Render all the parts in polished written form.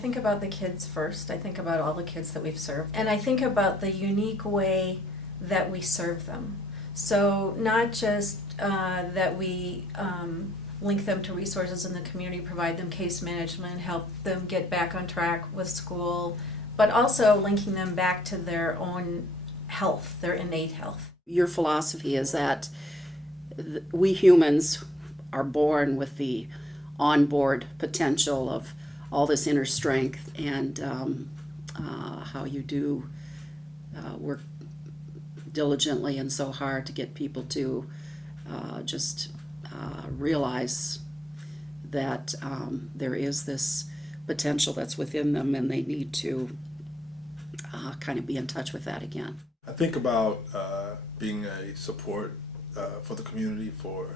think about the kids first. I think about all the kids that we've served. And I think about the unique way that we serve them. So not just that we link them to resources in the community, provide them case management, help them get back on track with school, but also linking them back to their own health, their innate health. Your philosophy is that we humans are born with the onboard potential of all this inner strength, and how you do work diligently and so hard to get people to just realize that there is this potential that's within them, and they need to kind of be in touch with that again. I think about being a support for the community, for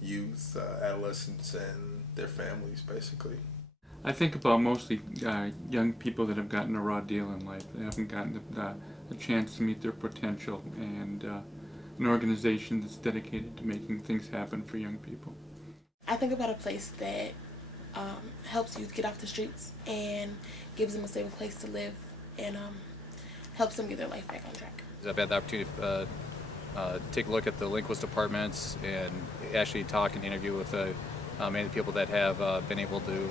youth, adolescents, and their families, basically. I think about mostly young people that have gotten a raw deal in life. They haven't gotten a chance to meet their potential, and an organization that's dedicated to making things happen for young people. I think about a place that helps youth get off the streets and gives them a safe place to live, and helps them get their life back on track. I've had the opportunity to take a look at the Linquist apartments and actually talk and interview with many of the people that have been able to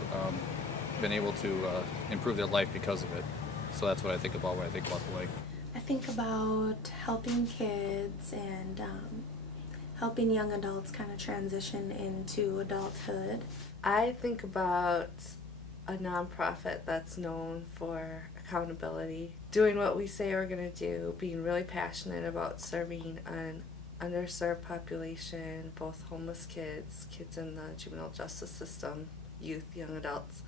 improve their life because of it. So that's what I think about when I think about the lake. I think about helping kids and helping young adults kind of transition into adulthood. I think about a nonprofit that's known for accountability, doing what we say we're going to do, being really passionate about serving an underserved population, both homeless kids, kids in the juvenile justice system, youth, young adults,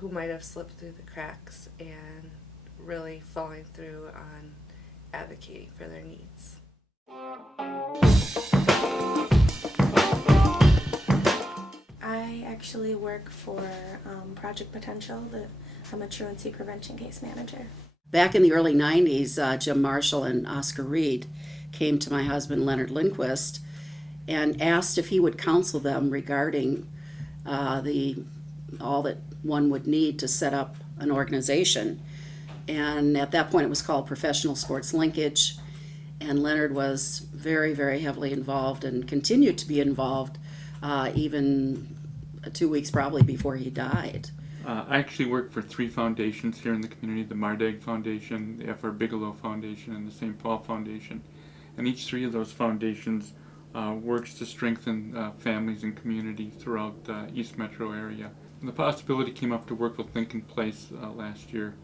who might have slipped through the cracks, and really following through on advocating for their needs. I actually work for Project Potential. I'm a truancy prevention case manager. Back in the early 90s, Jim Marshall and Oscar Reed came to my husband, Leonard Lindquist, and asked if he would counsel them regarding all that one would need to set up an organization. And at that point, it was called Professional Sports Linkage, and Leonard was very, very heavily involved and continued to be involved even 2 weeks probably before he died. I actually work for 3 foundations here in the community: the Mardag Foundation, the F.R. Bigelow Foundation, and the St. Paul Foundation. And each 3 of those foundations works to strengthen families and community throughout the East Metro area. And the possibility came up to work with Lincoln Place last year.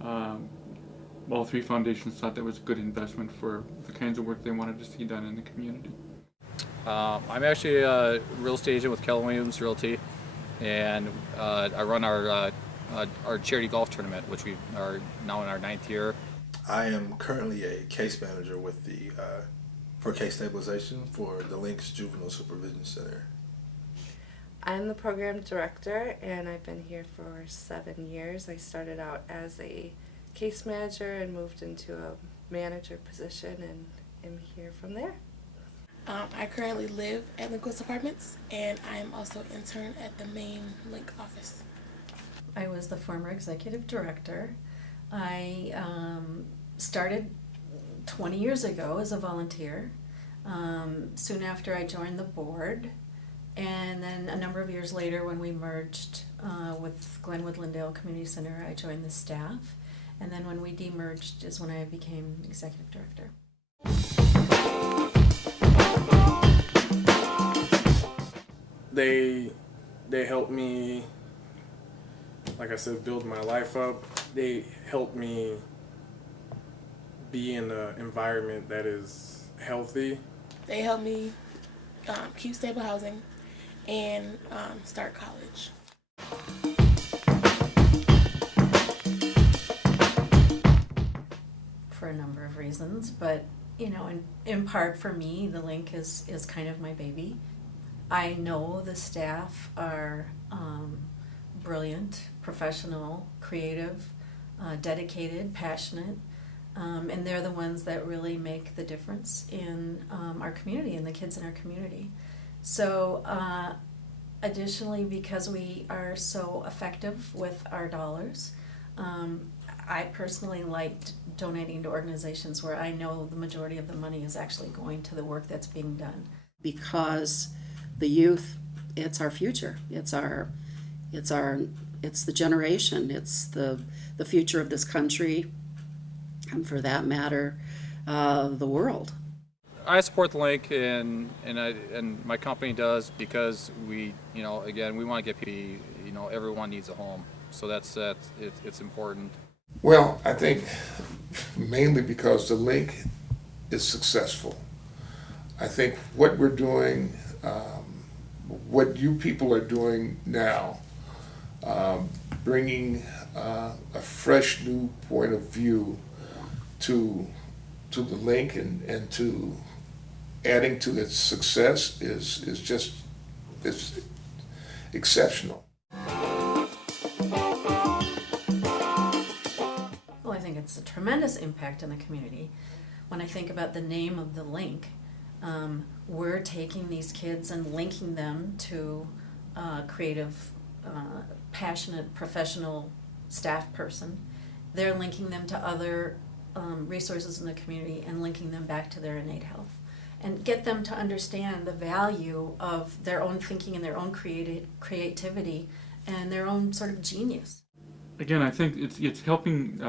All 3 foundations thought that was a good investment for the kinds of work they wanted to see done in the community. I'm actually a real estate agent with Keller Williams Realty, and I run our charity golf tournament, which we are now in our 9th year. I am currently a case manager with for case stabilization for the Links Juvenile Supervision Center. I'm the program director, and I've been here for 7 years. I started out as a case manager and moved into a manager position, and am here from there. I currently live at Linquist Apartments, and I am also intern at the main Link office. I was the former executive director. I started 20 years ago as a volunteer. Soon after I joined the board, and then a number of years later when we merged with Glenwood-Lindale Community Center, I joined the staff, and then when we demerged is when I became executive director. They helped me, like I said, build my life up. They helped me be in an environment that is healthy. They helped me keep stable housing and start college. For a number of reasons, but in part for me, the Link is kind of my baby. I know the staff are brilliant, professional, creative, dedicated, passionate, and they're the ones that really make the difference in our community and the kids in our community. So additionally, because we are so effective with our dollars, I personally liked donating to organizations where I know the majority of the money is actually going to the work that's being done. Because the youth, it's our future. It's the generation. It's the future of this country, and for that matter, the world. I support the link, and my company does, because we, again, we want to get people, everyone needs a home, so it's important. Well, I think mainly because the link is successful. I think what we're doing, what you people are doing now, bringing a fresh new point of view to the link and to adding to its success is just exceptional. Well, I think it's a tremendous impact in the community. When I think about the name of the link, we're taking these kids and linking them to a creative, passionate, professional staff person. They're linking them to other resources in the community and linking them back to their innate health, and get them to understand the value of their own thinking and their own creativity and their own sort of genius. Again, I think it's helping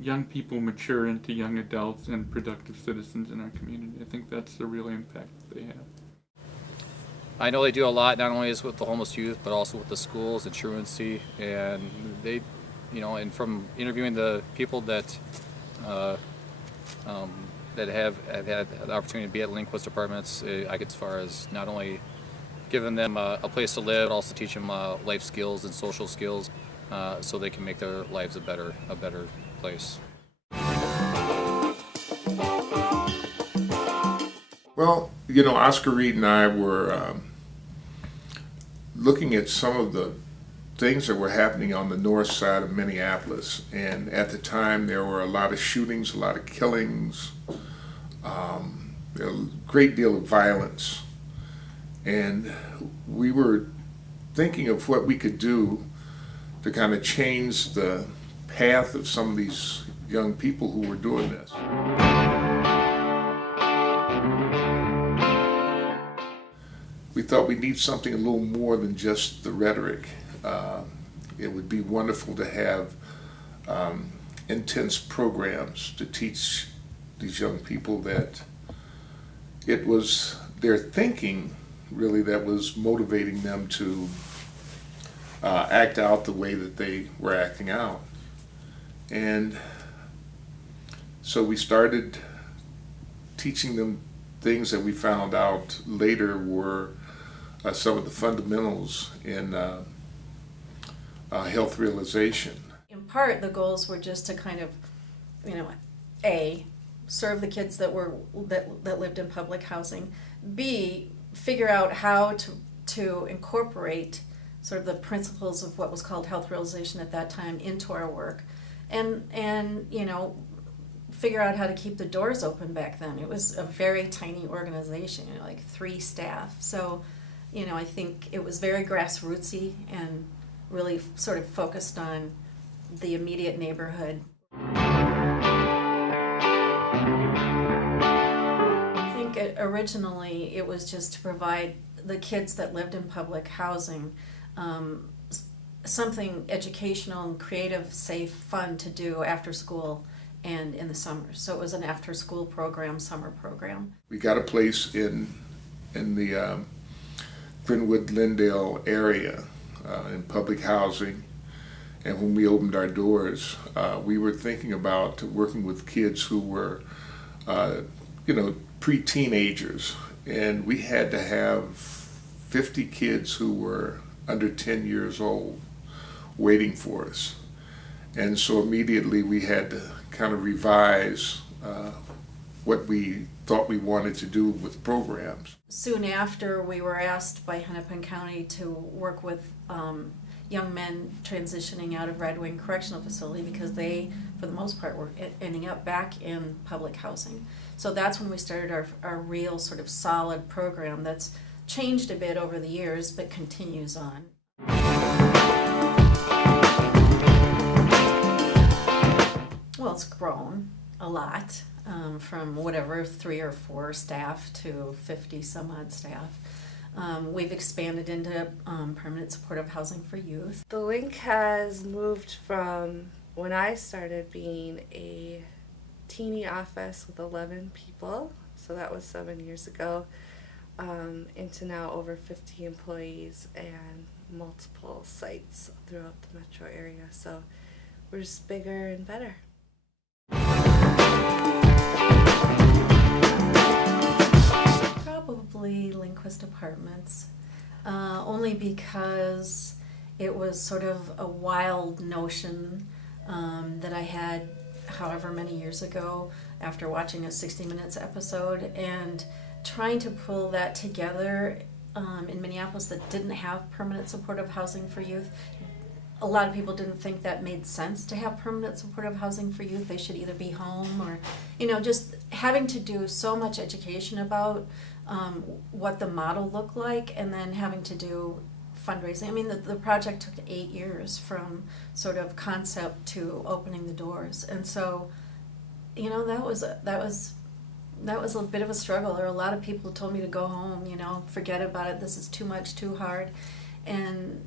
young people mature into young adults and productive citizens in our community. I think that's the real impact that they have. I know they do a lot, not only with the homeless youth, but also with the schools and truancy, and they, and from interviewing the people that that have had the opportunity to be at Linquist departments, I get as far as not only giving them a place to live, but also teach them life skills and social skills, so they can make their lives a better place. Well, Oscar Reed and I were looking at some of the things that were happening on the north side of Minneapolis, and at the time there were a lot of shootings, a lot of killings, a great deal of violence, and we were thinking of what we could do to kind of change the path of some of these young people who were doing this. We thought we need something a little more than just the rhetoric. It would be wonderful to have intense programs to teach these young people that it was their thinking really that was motivating them to act out the way that they were acting out. And so we started teaching them things that we found out later were some of the fundamentals in health realization. In part, the goals were just to kind of, A, serve the kids that lived in public housing, B, figure out how to incorporate sort of the principles of what was called health realization at that time into our work, and figure out how to keep the doors open back then. It was a very tiny organization, like 3 staff. So, I think it was very grassrootsy and really sort of focused on the immediate neighborhood. I think originally it was just to provide the kids that lived in public housing something educational and creative, safe, fun to do after school and in the summers. So it was an after-school program, summer program. We got a place in the Glenwood-Lindale area in public housing, and when we opened our doors, we were thinking about working with kids who were, pre-teenagers, and we had to have 50 kids who were under 10 years old waiting for us. And so immediately we had to kind of revise what we thought we wanted to do with programs. Soon after, we were asked by Hennepin County to work with young men transitioning out of Red Wing Correctional Facility because they, for the most part, were ending up back in public housing. So that's when we started our real sort of solid program that's changed a bit over the years, but continues on. Well, it's grown a lot, from whatever 3 or 4 staff to 50 some odd staff. We've expanded into permanent supportive housing for youth. The link has moved from when I started being a teeny office with 11 people, so that was 7 years ago, into now over 50 employees and multiple sites throughout the metro area. So we're just bigger and better. Probably Lindquist Apartments, only because it was sort of a wild notion that I had however many years ago after watching a 60 Minutes episode, and trying to pull that together in Minneapolis that didn't have permanent supportive housing for youth. A lot of people didn't think that made sense to have permanent supportive housing for youth. They should either be home or, just having to do so much education about what the model looked like, and then having to do fundraising. I mean, the project took 8 years from sort of concept to opening the doors, and so, that was a bit of a struggle. There were a lot of people who told me to go home, forget about it. This is too much, too hard, and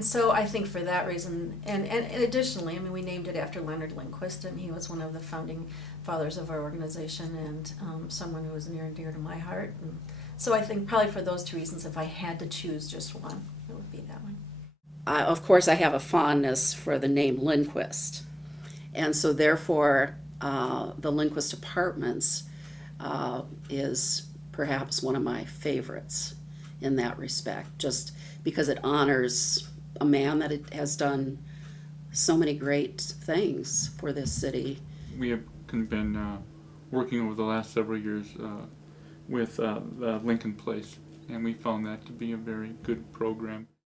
so I think for that reason, and additionally, I mean, we named it after Leonard Lindquist, and he was one of the founding fathers of our organization, and someone who was near and dear to my heart. And so I think probably for those 2 reasons, if I had to choose just one, it would be that one. Of course, I have a fondness for the name Lindquist, and so therefore, the Lindquist Apartments is perhaps one of my favorites in that respect, just because it honors a man that has done so many great things for this city. We have been working over the last several years with the Lincoln Place, and we found that to be a very good program.